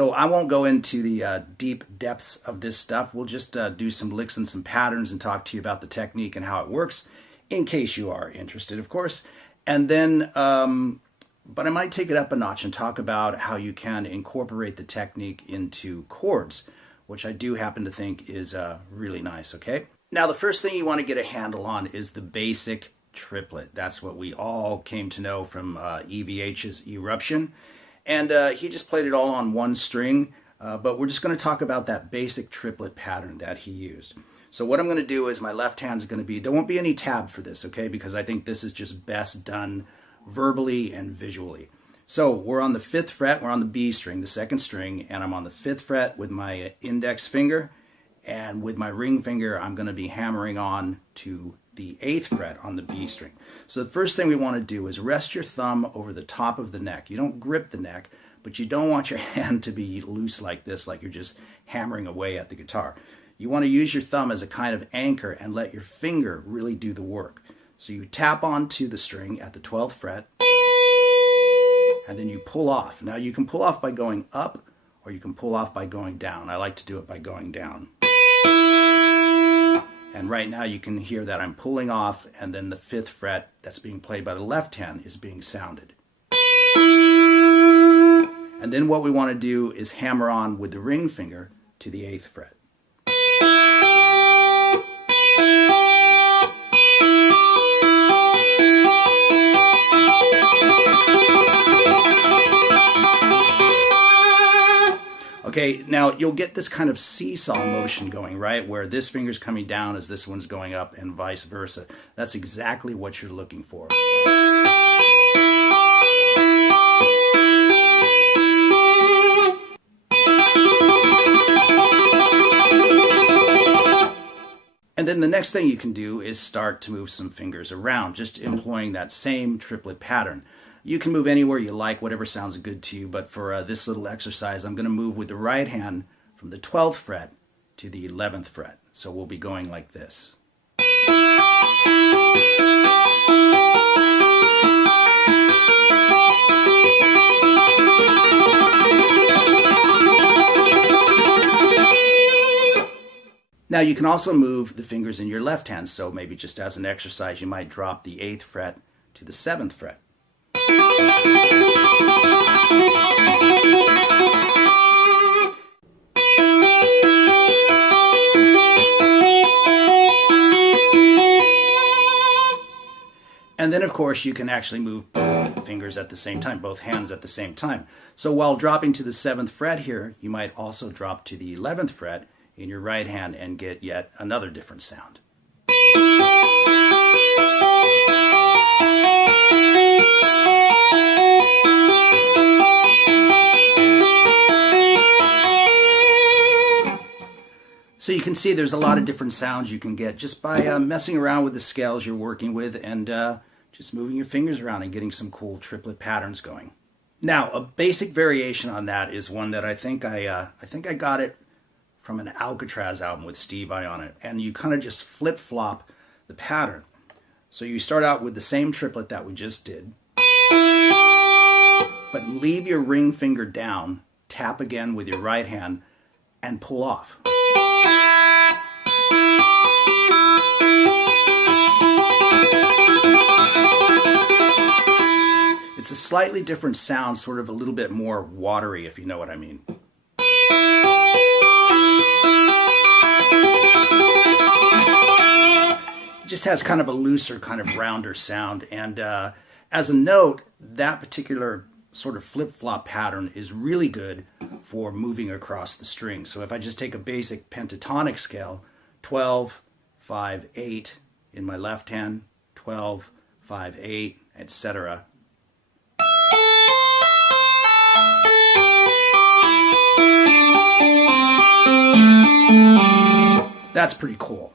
So I won't go into the deep depths of this stuff. We'll just do some licks and some patterns and talk to you about the technique and how it works, in case you are interested, of course. And then, but I might take it up a notch and talk about how you can incorporate the technique into chords, which I do happen to think is really nice, okay? Now, the first thing you want to get a handle on is the basic triplet. That's what we all came to know from EVH's Eruption. And he just played it all on one string, but we're just going to talk about that basic triplet pattern that he used. So what I'm going to do is my left hand's going to be, there won't be any tab for this, okay, because I think this is just best done verbally and visually. So we're on the 5th fret, we're on the B string, the 2nd string, and I'm on the 5th fret with my index finger, and with my ring finger I'm going to be hammering on to the 8th fret on the B string. So the first thing we want to do is rest your thumb over the top of the neck. You don't grip the neck, but you don't want your hand to be loose like this, like you're just hammering away at the guitar. You want to use your thumb as a kind of anchor and let your finger really do the work. So you tap onto the string at the 12th fret, and then you pull off. Now you can pull off by going up, or you can pull off by going down. I like to do it by going down. And right now you can hear that I'm pulling off, and then the 5th fret that's being played by the left hand is being sounded. And then what we want to do is hammer on with the ring finger to the 8th fret. Okay, now you'll get this kind of seesaw motion going, right? Where this finger's coming down as this one's going up and vice versa. That's exactly what you're looking for. And then the next thing you can do is start to move some fingers around, just employing that same triplet pattern. You can move anywhere you like, whatever sounds good to you, but for this little exercise, I'm going to move with the right hand from the 12th fret to the 11th fret. So we'll be going like this. Now you can also move the fingers in your left hand, so maybe just as an exercise, you might drop the 8th fret to the 7th fret. And then, of course, you can actually move both fingers at the same time, both hands at the same time. So while dropping to the 7th fret here, you might also drop to the 11th fret in your right hand and get yet another different sound. So you can see there's a lot of different sounds you can get just by messing around with the scales you're working with and just moving your fingers around and getting some cool triplet patterns going. Now, a basic variation on that is one that I think I got it from an Alcatraz album with Steve Vai on it, and you kind of just flip-flop the pattern. So you start out with the same triplet that we just did, but leave your ring finger down, tap again with your right hand, and pull off. It's a slightly different sound, sort of a little bit more watery, if you know what I mean. It just has kind of a looser, kind of rounder sound, and as a note, that particular sort of flip-flop pattern is really good for moving across the string. So if I just take a basic pentatonic scale, 12, 5, 8 in my left hand, 12, 5, 8, etc. That's pretty cool.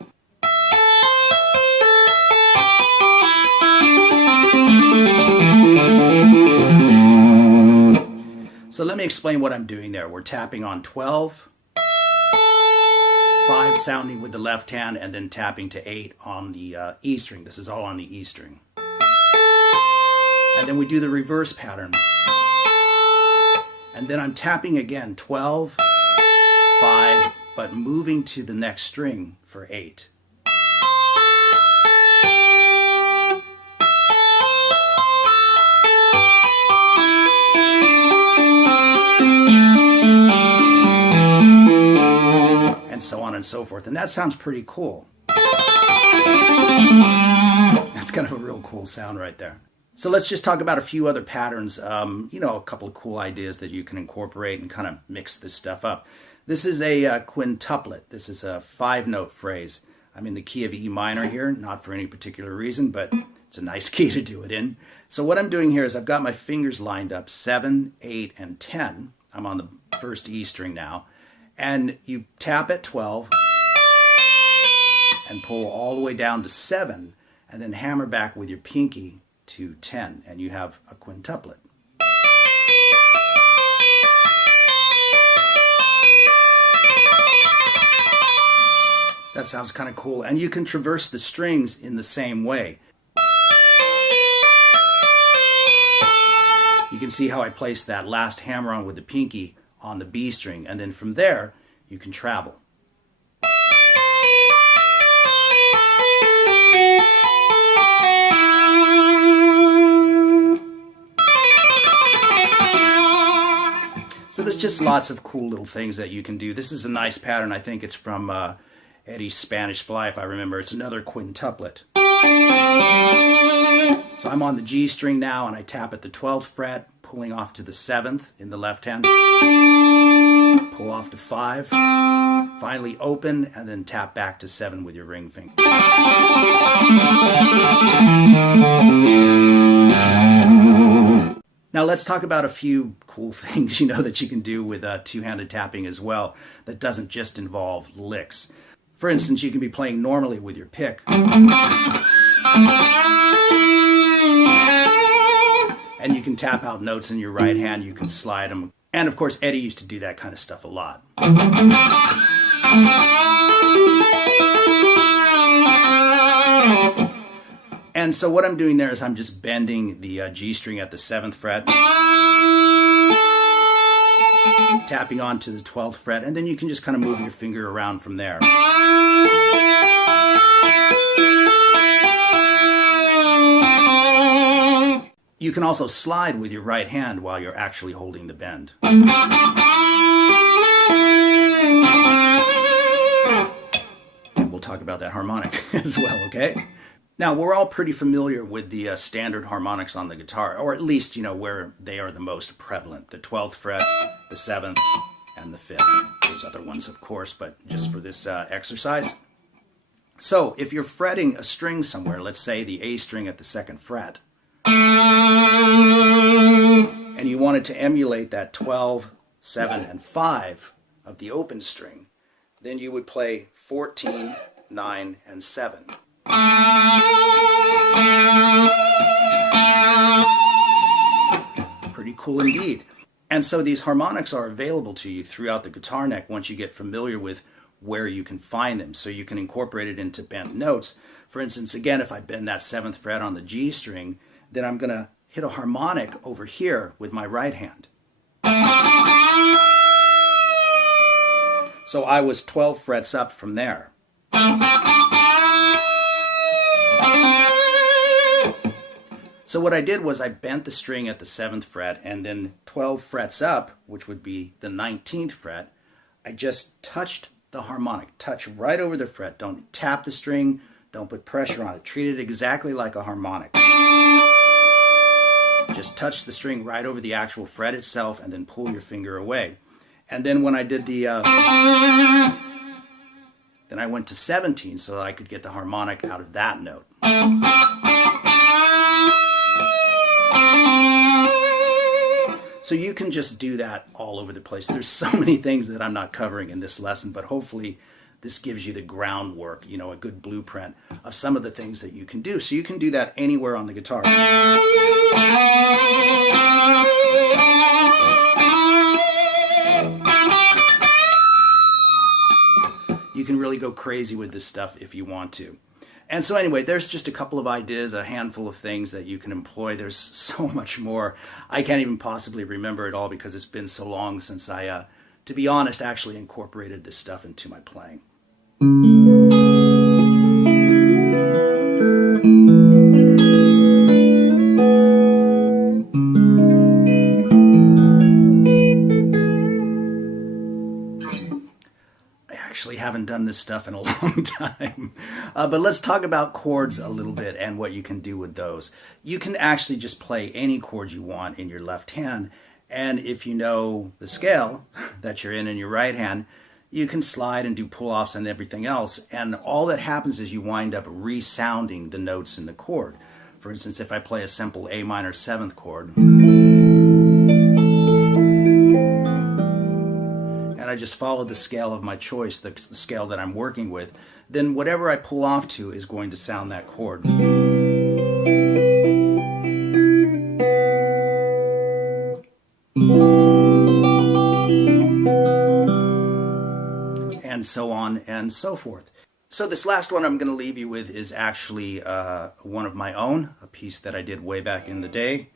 So let me explain what I'm doing there. We're tapping on 12, 5 sounding with the left hand, and then tapping to 8 on the E string. This is all on the E string. And then we do the reverse pattern. And then I'm tapping again, 12, 5, but moving to the next string for 8. And so on and so forth. And that sounds pretty cool. That's kind of a real cool sound right there. So let's just talk about a few other patterns, you know, a couple of cool ideas that you can incorporate and kind of mix this stuff up. This is a quintuplet. This is a 5-note phrase. I'm in the key of E minor here, not for any particular reason, but it's a nice key to do it in. So what I'm doing here is I've got my fingers lined up, 7, 8, and 10. I'm on the first E string now. And you tap at 12 and pull all the way down to 7, and then hammer back with your pinky to 10, and you have a quintuplet. That sounds kind of cool. And you can traverse the strings in the same way. You can see how I placed that last hammer on with the pinky on the B string, and then from there you can travel. So there's just lots of cool little things that you can do. This is a nice pattern. I think it's from Eddie's Spanish Fly, if I remember. It's another quintuplet. So I'm on the G string now, and I tap at the 12th fret, pulling off to the 7th in the left hand. Pull off to 5. Finally open, and then tap back to 7 with your ring finger. Now let's talk about a few cool things, you know, that you can do with two-handed tapping as well that doesn't just involve licks. For instance, you can be playing normally with your pick. And you can tap out notes in your right hand, you can slide them. And of course, Eddie used to do that kind of stuff a lot. And so what I'm doing there is I'm just bending the G string at the 7th fret, tapping onto the 12th fret, and then you can just kind of move your finger around from there. You can also slide with your right hand while you're actually holding the bend. And we'll talk about that harmonic as well, okay? Now, we're all pretty familiar with the standard harmonics on the guitar, or at least, you know, where they are the most prevalent. The 12th fret, the 7th, and the 5th. There's other ones, of course, but just for this exercise. So, if you're fretting a string somewhere, let's say the A string at the 2nd fret, and you wanted to emulate that 12, 7, and 5 of the open string, then you would play 14, 9, and 7. Pretty cool indeed. And so these harmonics are available to you throughout the guitar neck once you get familiar with where you can find them. So you can incorporate it into bent notes. For instance, again, if I bend that 7th fret on the G string, then I'm going to hit a harmonic over here with my right hand. So I was 12 frets up from there. So what I did was I bent the string at the 7th fret, and then 12 frets up, which would be the 19th fret, I just touched the harmonic. Touch right over the fret. Don't tap the string. Don't put pressure on it. Treat it exactly like a harmonic. Just touch the string right over the actual fret itself, and then pull your finger away. And then when I did the... then I went to 17 so that I could get the harmonic out of that note. So you can just do that all over the place. There's so many things that I'm not covering in this lesson, but hopefully this gives you the groundwork, you know, a good blueprint of some of the things that you can do. So you can do that anywhere on the guitar. You can really go crazy with this stuff if you want to. And so anyway, there's just a couple of ideas, a handful of things that you can employ. There's so much more. I can't even possibly remember it all because it's been so long since I, to be honest, actually incorporated this stuff into my playing. Haven't done this stuff in a long time. But let's talk about chords a little bit and what you can do with those. You can actually just play any chord you want in your left hand, and if you know the scale that you're in your right hand, you can slide and do pull-offs and everything else, and all that happens is you wind up resounding the notes in the chord. For instance, if I play a simple A minor 7th chord, and I just follow the scale of my choice, the scale that I'm working with, then whatever I pull off to is going to sound that chord. And so on and so forth. So this last one I'm going to leave you with is actually one of my own, a piece that I did way back in the day.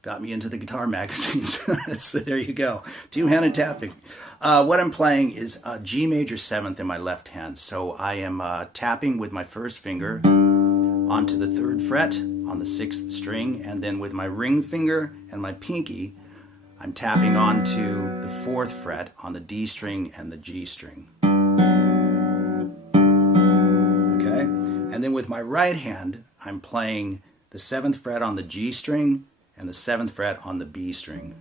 Got me into the guitar magazines. So there you go. Two-handed tapping. What I'm playing is a G major 7th in my left hand. So I am tapping with my first finger onto the 3rd fret on the 6th string, and then with my ring finger and my pinky, I'm tapping onto the 4th fret on the D string and the G string. Okay? And then with my right hand, I'm playing the 7th fret on the G string and the 7th fret on the B string.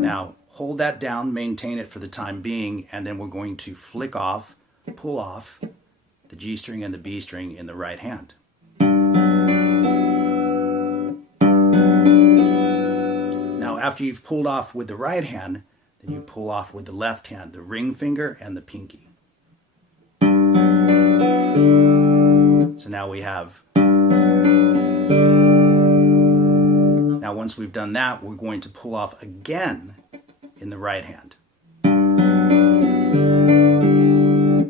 Now, hold that down, maintain it for the time being, and then we're going to flick off, pull off the G string and the B string in the right hand. Now, after you've pulled off with the right hand, then you pull off with the left hand, the ring finger and the pinky. So now we have, now once we've done that, we're going to pull off again in the right hand.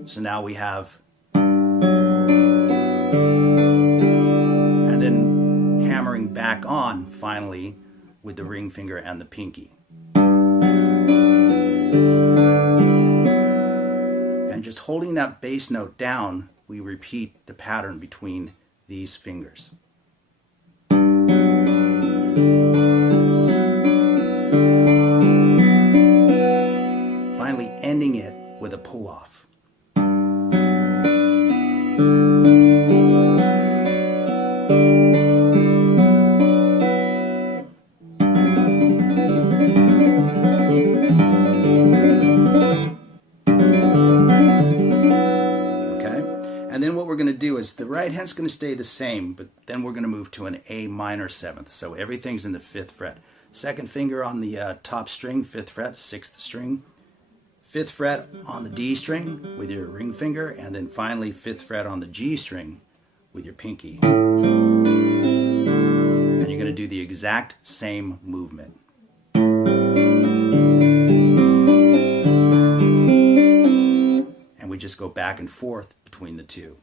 So now we have, and then hammering back on finally with the ring finger and the pinky. And just holding that bass note down, we repeat the pattern between these fingers. Finally ending it with a pull-off. The right hand's going to stay the same, but then we're going to move to an A minor 7th. So everything's in the 5th fret. 2nd finger on the top string, 5th fret, 6th string. 5th fret on the D string with your ring finger, and then finally 5th fret on the G string with your pinky. And you're going to do the exact same movement. And we just go back and forth between the two.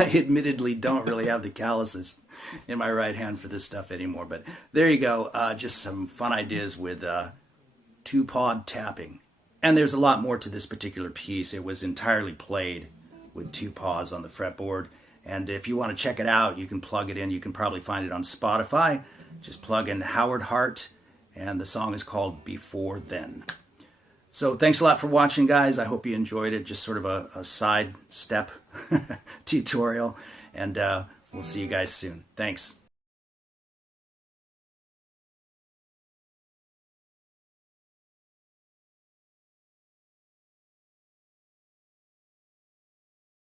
I admittedly don't really have the calluses in my right hand for this stuff anymore, but there you go. Just some fun ideas with two-pawed tapping. And there's a lot more to this particular piece. It was entirely played with 2 paws on the fretboard. And if you want to check it out, you can plug it in. You can probably find it on Spotify. Just plug in Howard Hart, and the song is called Before Then. So thanks a lot for watching, guys. I hope you enjoyed it. Just sort of a side step tutorial, and we'll see you guys soon. Thanks.